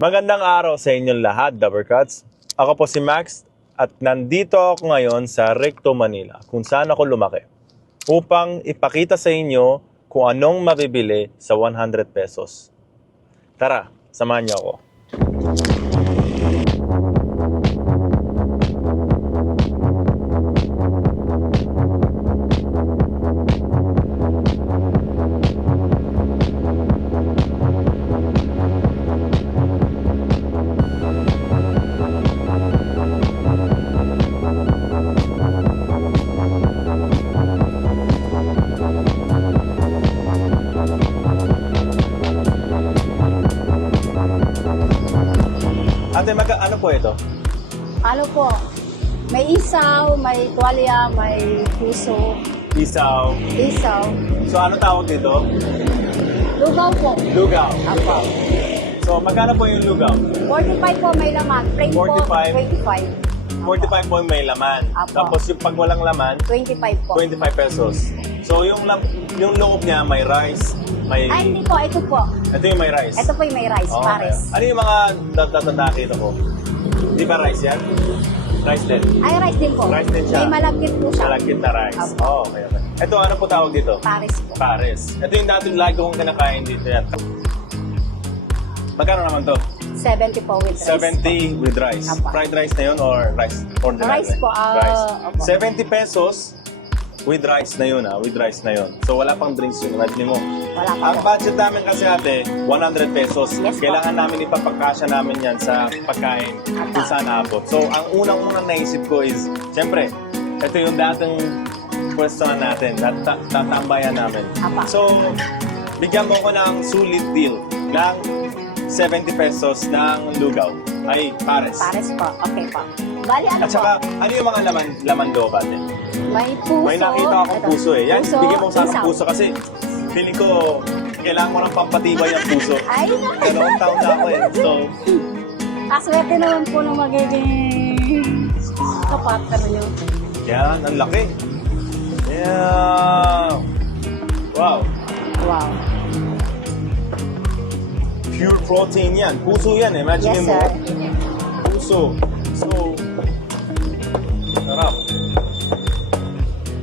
Magandang araw sa inyong lahat, Dabarcats. Ako po si Max at nandito ako ngayon sa Recto, Manila, kung saan ako lumaki, upang ipakita sa inyo kung anong mabibili sa 100 pesos. Tara, samahan niyo ako. Ate, ano po ito? Ano po? May isaw, may tuwalya, may puso. Isaw. Isaw. So ano tawag dito? Lugaw po. Lugaw. Apo. So magkano po yung lugaw? 45 po may laman. Plain 45? po, 25. 45 po yung may laman. Apo. Tapos yung pag walang laman, 25 po. 25 pesos. So yung loob niya may rice, may... Ay, hindi po. Ito po. Ito yung may rice. Ito po yung may rice, Oh, pares. okay. Ano yung mga nakita ko? Di ba rice yan? Rice din. Ay, rice din po. Rice din siya. May malagkit po siya. Malagkit na rice. Apo. Oh, okay. Ito, ano po tawag dito? Pares po. Pares. Ito yung dating lagi kong kinakain dito yan. Magkano naman to? 70 po with rice. 70 with rice. Apo. Fried rice na yun or rice? Ordinary? Rice po, rice. apo. 70 pesos with rice na yun, with rice na yun. So wala pang drinks yun, imagine mo. Wala pa Ang po. budget namin kasi ate, 100 pesos. Yes, po. Kailangan namin ipapagkasya namin yan sa pagkain Apo. kung saan aabot. So ang unang naisip ko is, siyempre, ito yung dating pwestuhan natin, tatambayan namin. Apo. So, bigyan mo ko ng sulit deal ng 70 pesos ng lugaw. Ay, pares. Pares po. Okay po. Bali, ano At saka, ano yung mga laman loob ate? May puso. May nakita akong Ito. puso eh. Yan, Puso, bigyan mo sa isaw. puso kasi feeling ko kailangan mo ng pampatibay ang puso. Ay, Dalawang taon na ako eh. So, kaswerte naman po nung magiging kapartner nyo. yan, ang laki. Yeah. Wow. Wow. Pure protein yan. Puso yan eh. Imagine Yes, mo. sir. Puso. So, sarap.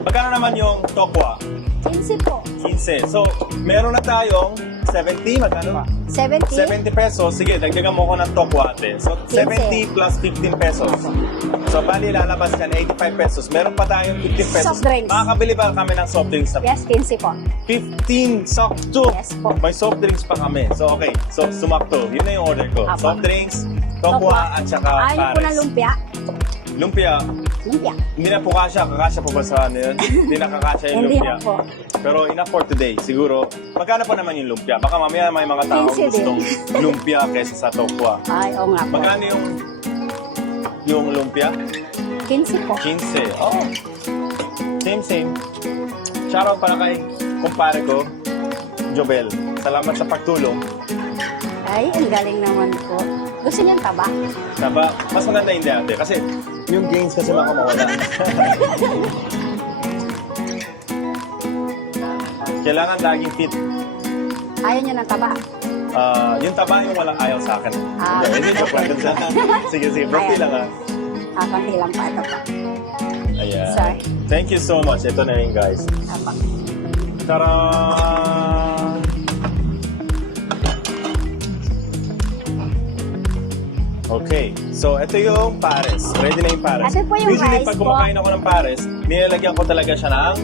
Magkano naman yung tokwa? 15 po. 15. So, meron na tayong 70. Magkano? 70. 70 pesos. Sige, dagdagan mo ko ng tokwa ate. So, 70 plus 15 pesos. So, bali lalabas yan 85 pesos. Meron pa tayong 15 pesos. Soft drinks. Makakabili ba kami ng soft drinks na Yes, 15 po. 15 sakto. Yes po. May soft drinks pa kami. So, okay. So, sumakto. Yun na yung order ko. Apo. Soft drinks, tokwa, at saka Ayaw po ng pares. lumpia. Lumpia, Lumpia. hindi na po kasya. Kakasya po ba sa ano yun? Hindi na kakasya yung Hindi lumpia. na po. Pero enough for today. Siguro, magkano pa naman yung lumpia? Baka mamaya may mga tao 15 din. gustong lumpia kaysa sa tokwa. Ay, oo nga po. Magkano yung lumpia? 15 po. 15. Oh. Same. Shoutout para kay kumpare ko, Jobel. Salamat sa pagtulong. Ay, ang galing naman po. Gusto niyang taba? Taba, mas maganda hindi ate. Kasi yung gains kasi baka mawala. Kailangan laging fit. Ayaw niya ng taba? Yung taba yung walang ayaw sa akin. Ah. Hindi, joke lang. Sige, broke Ayan. lang ha. Kakanti lang pa. Ito pa. Ayan. Sorry. Thank you so much. Ito na yun guys. Taba. Tara! Okay. So, ito yung pares. Ready na yung pares. Ito po yung Usually, rice pag po. kumakain ako ng pares, nilalagyan ko talaga siya ng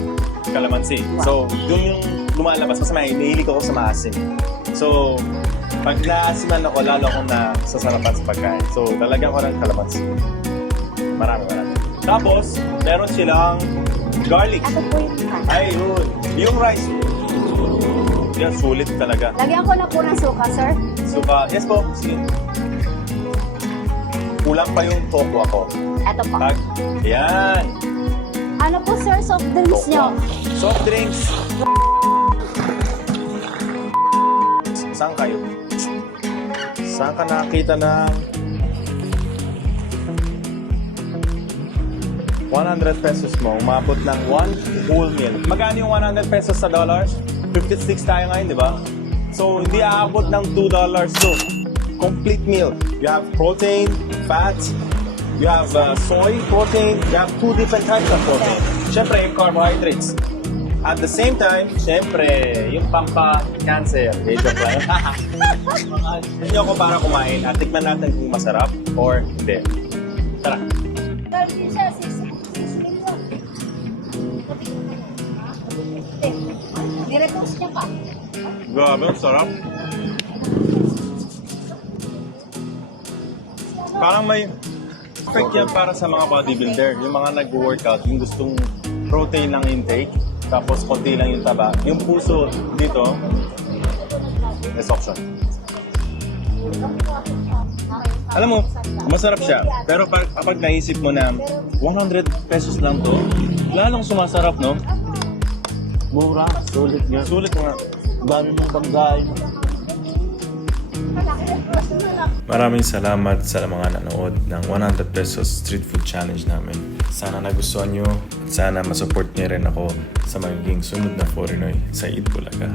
kalamansi. So, dun yung lumalabas. Kasi mahilig ako sa maasim. So, pag naasiman ako, lalo akong nasasarapan sa pagkain. So, lalagyan ko ng kalamansi. Marami. Tapos, meron silang garlic. Ito po yung Ay, yun. Yung rice. Yan, sulit talaga. Lagyan ko na po ng suka, sir. Suka. Yes po. Sige. Kulang pa yung tokwa ko. Ito po. Tag. Yan. Ano po, sir, soft drinks niyo? Soft drinks. Saan kayo? Saan ka nakakita ng 100 pesos mo, umabot ng 1 whole meal. Magkano yung 100 pesos sa dollars? 56 tayo ngayon, di ba? So, hindi aabot ng $2 to. complete meal. You have protein, fats, you have soy protein, you have 2 different types of protein. Siyempre, yung carbohydrates. At the same time, siyempre, yung pampa-cancer. Joke lang. Hindi ako para kumain at tikman natin kung masarap or hindi. Tara. Nirepost niya pa. Grabe, ang sarap. Parang may perfect yan para sa mga bodybuilder. Yung mga nag-workout, yung gustong protein lang intake, tapos konti lang yung taba. Yung puso dito, is option. Alam mo, masarap siya. Pero kapag naisip mo na 100 pesos lang to, lalong sumasarap, no? Mura, sulit nga. Sulit nga. Dami ng pagkain. Maraming salamat sa mga nanood ng 100 pesos street food challenge namin. Sana nagustuhan nyo at sana masupport niyo rin ako sa magiging sunod na Foreignoy sa Eid Bulaga.